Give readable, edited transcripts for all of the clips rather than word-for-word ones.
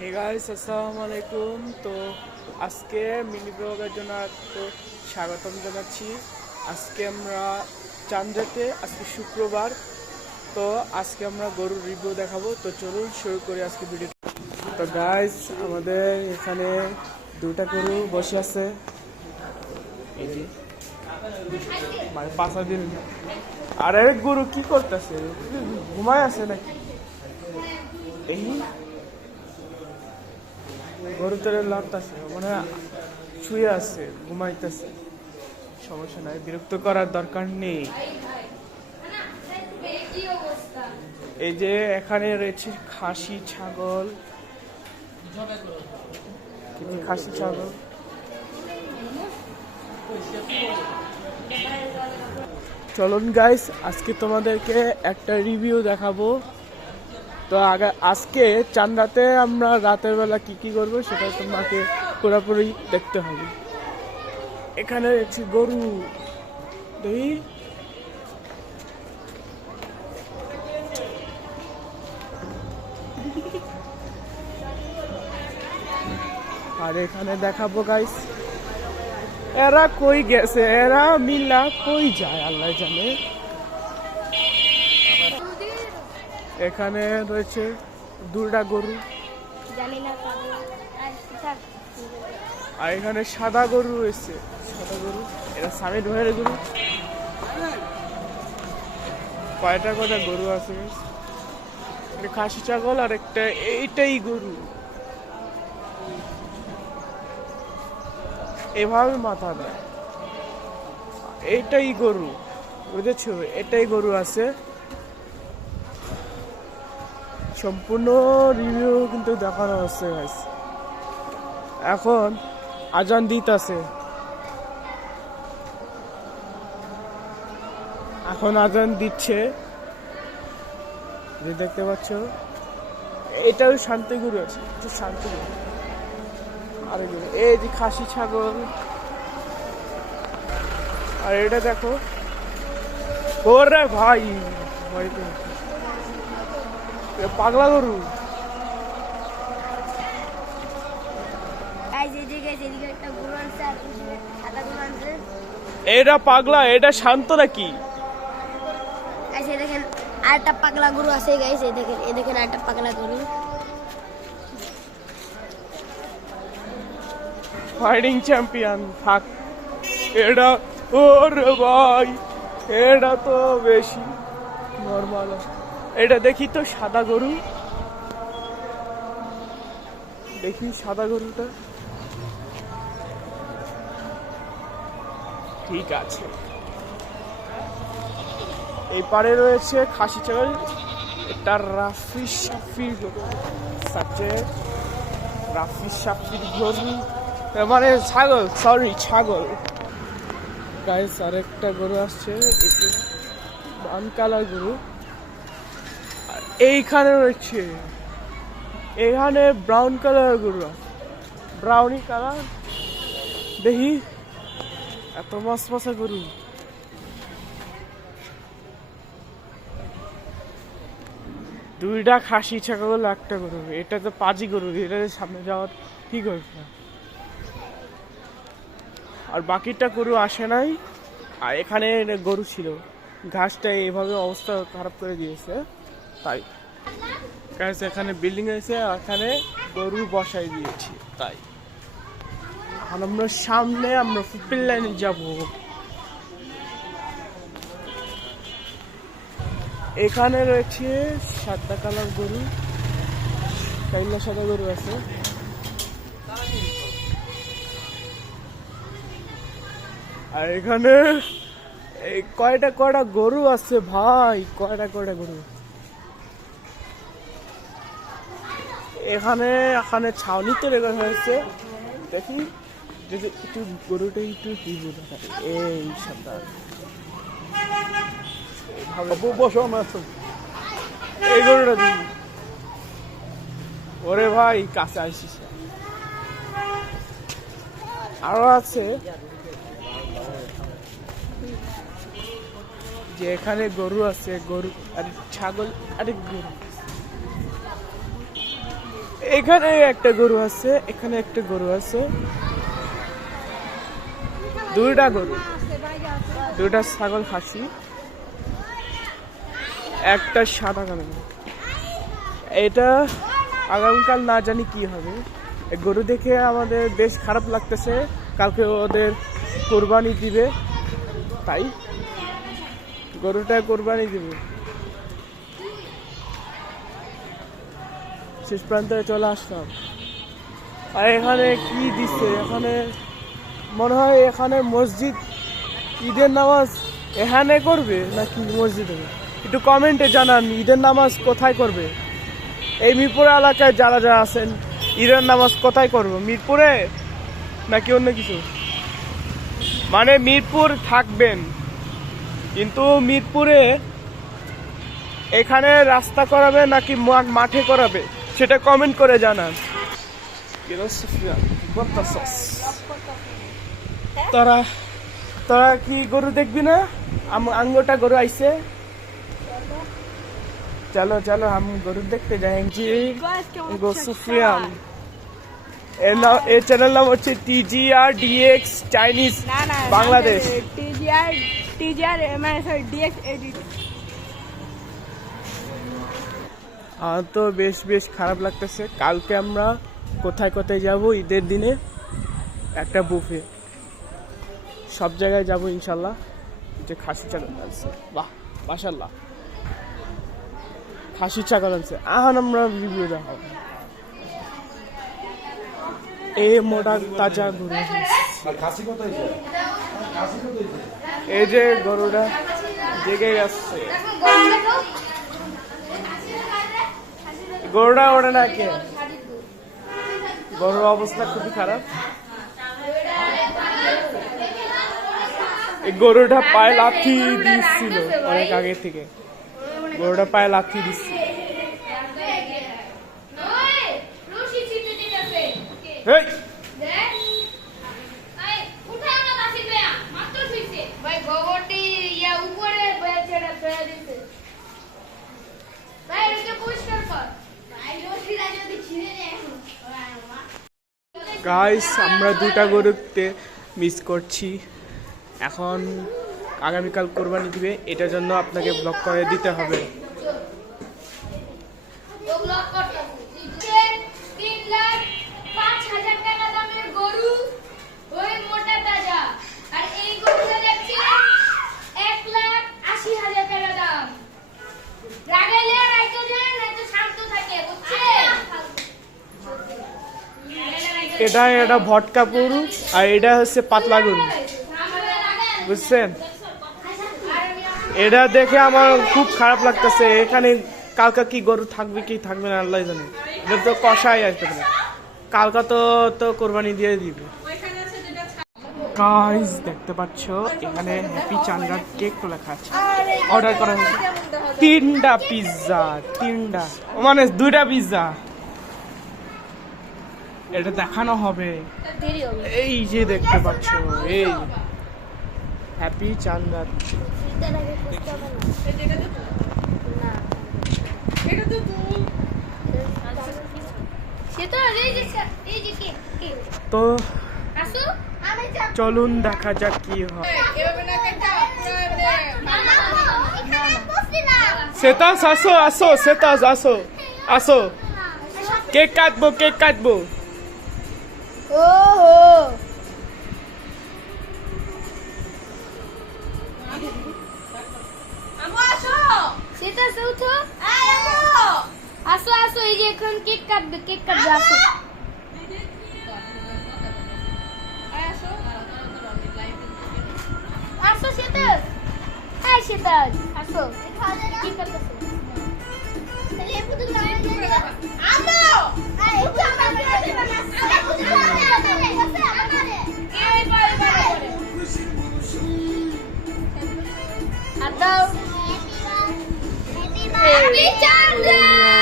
Hey guys, আসসালামু আলাইকুম। তো আজকে মিনি ব্লগের জন্য তো স্বাগতম জানাচ্ছি। আজকে আমরা চান্দ্রাতে, আজকে শুক্রবার। তো আজকে আমরা গরুর রিভিউ দেখাবো। তো চলুন শুরু করি আজকে ভিডিও। তো গাইস, আমাদের এখানে দুটা গরু বসে আছে। এই যে মানে 5 দিন। আর এক গরু কি করতেছে? ঘুমায় আছে নাকি? এই গরু তোরে লাফতাছে, মানে শুয়ে আছে, ঘুমাইতেছে। সমস্যা নাই, বিরক্ত করার দরকার নেই। এই যে এখানে রয়েছে খাসি ছাগল, খাসি ছাগল। চলুন গাইস, আজকে তোমাদেরকে একটা রিভিউ দেখাবো। তো আজকে চান্দাতে আমরা রাতের বেলা কি কি করবো সেটা তোমাকে পুরোপুরি দেখতে হবে। এখানে দেখছি গরু, দেখি আর এখানে দেখাবো গাইস এরা কই গেছে, এরা মিলা কই যায় আল্লাহ জানে। এখানে রয়েছে দুটা গরু, আর এখানে সাদা গরু রয়েছে, সাদা গরু। এটা স্বামীর ভাইয়ের গরু। কয়টা গরু আছে, একটা খাসি ছাগল আর একটা এইটাই গরু। এভাবে মাথা দেয়, এইটাই গরু, বুঝেছো? এটাই গরু আছে। সম্পূর্ণ রিভিউ কিন্তু দেখানো হচ্ছে গাইস। এখন আজান দিতেছে, এখন আজান দিচ্ছে, যে দেখতে পাচ্ছ। এটাও শান্তি গরু আছে, শান্তি গরু। আর এই যে খাসি ছাগল, আর এটা দেখো। ওরে ভাই, পাগলা গরু। এটা পাগলা, এটা শান্ত নাকি? দেখেন আরেকটা পাগলা গরু আছে গাইস, এই দেখেন আরেকটা পাগলা গরু। ফাইটিং চ্যাম্পিয়ন থাক। এটা ওরে ভাই, এটা তো বেশি নরমাল। এটা দেখি তো সাদা গরু, দেখি সাদা গরুটা। ঠিক আছে, এই পারে রয়েছে খাসি ছাগল। এটা রাফি সাফির গরু, রাফি সাফির গরু মানে ছাগল, সরি ছাগল। গাইস, আরেকটা গরু আসছে, ব্রাউন কালার গরু। এইখানে রয়েছে, এখানে ব্রাউন কালার গরু আছে, ব্রাউনি কালার। দেখি এত মাছ মাছা গরু। দুইটা খাসি ছাগল, একটা গরু। এটা তো পাজি গরু, এটা সামনে যাওয়ার ঠিক হয়েছে না। আর বাকিটা গরু আসে নাই। আর এখানে গরু ছিল, ঘাসটা এইভাবে অবস্থা খারাপ করে দিয়েছে, তাই এখানে বিল্ডিং হয়েছে, এখানে গরু বসাই দিয়েছি। তাই আর আমরা সামনে আমরা ফুটবল লাইনে যাব। এখানে রয়েছে সাদা কালার গরু, সাদা গরু আছে। আর এখানে এই কয়টা গরু আছে ভাই, কয়টা গরু। এখানে ছাউনিতে রেখে হয়েছে। দেখি যদি একটু গরুটা একটু এই সাদা এই গরুটা দিই। ওরে ভাই, কাছে আসিস। আরো আছে যে এখানে গরু আছে, গরু আর ছাগল, আরেক গরু। এখানে একটা গরু আছে, এখানে একটা গরু আছে, দুইটা গরু, দুইটা ছাগল খাসি, একটা সাদা কালো। এটা আগামীকাল না জানি কি হবে। এই গরু দেখে আমাদের বেশ খারাপ লাগতেছে, কালকে ওদের কোরবানি দিবে, তাই গরুটা কোরবানি দিবে। শেষ প্রান্তে চলে আসলাম। আর এখানে কি দিচ্ছে, এখানে মনে হয় এখানে মসজিদ, ঈদের নামাজ এখানে করবে নাকি মসজিদে? একটু কমেন্টে জানান ঈদের নামাজ কোথায় করবে। এই মিরপুর এলাকায় যারা যারা আছেন, ঈদের নামাজ কোথায় করবো, মিরপুরে নাকি অন্য কিছু? মানে মিরপুর থাকবেন, কিন্তু মিরপুরে এখানে রাস্তা করাবে নাকি মাঠে করাবে সেটা কমেন্ট করে জানান। তোরা তোরা কি গরু দেখবি না? আঙ্গটা গরু আইছে, চলো চলো আমি গরু দেখতে যাই। সুফিয়ান এর চ্যানেল নাম হচ্ছে TGR DX চাইনিজ বাংলাদেশ। আমার তো বেশ বেশ খারাপ লাগতেছে। কালকে আমরা কোথায় কোথায় যাব ঈদের দিনে, একটা বুফে, সব জায়গায় যাব ইনশাল্লাহ। যে খাসি ছাগল আনছে, বাহ মাশাল্লাহ, খাসি ছাগল আনছে। এখন আমরা রিভিউ দেখাবো। এই মোটা তাজা গরু, এই যে গরুটা জেগে যাচ্ছে, গরুটা ওঠে না কে? গরুর অবস্থা খুবই খারাপ। এই গরুটা পায়ে লাথি দিচ্ছিল অনেক আগে থেকে, গরুটা পায়ে লাথি দিচ্ছে। গাইস আমরা দুটা গরুতে মিস করছি। এখন আগামীকাল কোরবানি দিবে, এটার জন্য আপনাকে ব্লক করে দিতে হবে। এটা এটা ভটকা গরু আর এটা হচ্ছে পাতলা গরু, বুঝছেন? এটা দেখে আমার খুব খারাপ লাগতেছে। এখানে কালকা কি গরু থাকবে কি থাকবে না আল্লাহ জানে। এটা তো কষাই আসতে পারে, কালকা তো কোরবানি দিয়ে দিবে। গাইস দেখতে পাচ্ছ এখানে হ্যাপি চান্দ্রার কেক তো লেখা আছে, অর্ডার করা হয়েছে। 3টা পিৎজা, 3টা মানে 2টা পিৎজা, এটা দেখানো হবে। এই যে দেখতে পাচ্ছ, এই হ্যাপি চান্দার। তো চলুন দেখা যাক কি হয়। সেতাস আসো আসো, সেতাস আসো আসো, কেক কাটবো কেক কাটবো। ওহো সেটা উঠো, আসো আসো, এই যে এখন কেক কাটবে, কেক কাটবে, আসো আসো সেতাস, হ্যাঁ সেতাস আসো, কেক কাটতেছে।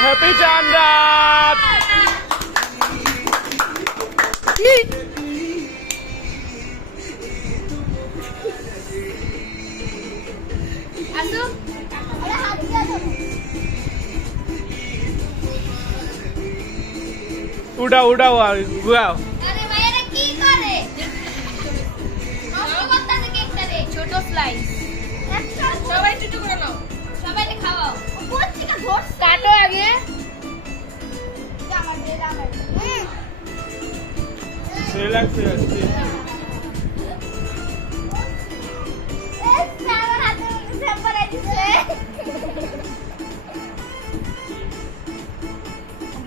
হ্যাপি চান্দার। উঠাও উঠাও আর ঘুরাও। আরে ভাই এটা কি করে নষ্ট করতেছে কেকটা রে ছোট স্লাইস সবাই ছোট করে নাও সবাইকে খাওয়াও কোচিকা ধর কাটো আগে আমার দে আমার রিল্যাক্স হয়ে যাচ্ছে। আমার হাতে স্যাম্পল আইছে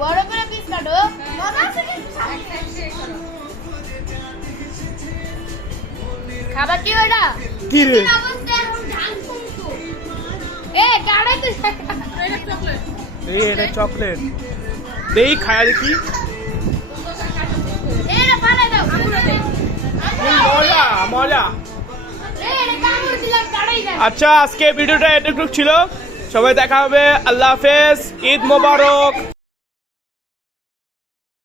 বড় করে পিস কাটো মজা আছে কিন্তু খাবার কি ওটা কি রে? কি অবস্থা এখন ধান কুমকু এ গাড়ে তো এটা চকলেট এই এটা চকলেট দেই খায়া দেখি। এটা পালাই দাও কামড় দে মজা মজা। এটা কামড় দিলাম গাড়াই দাও আচ্ছা আজকে ভিডিওটা এতটুকু ছিল, সবাই দেখা হবে, আল্লাহ হাফেজ, ঈদ মোবারক।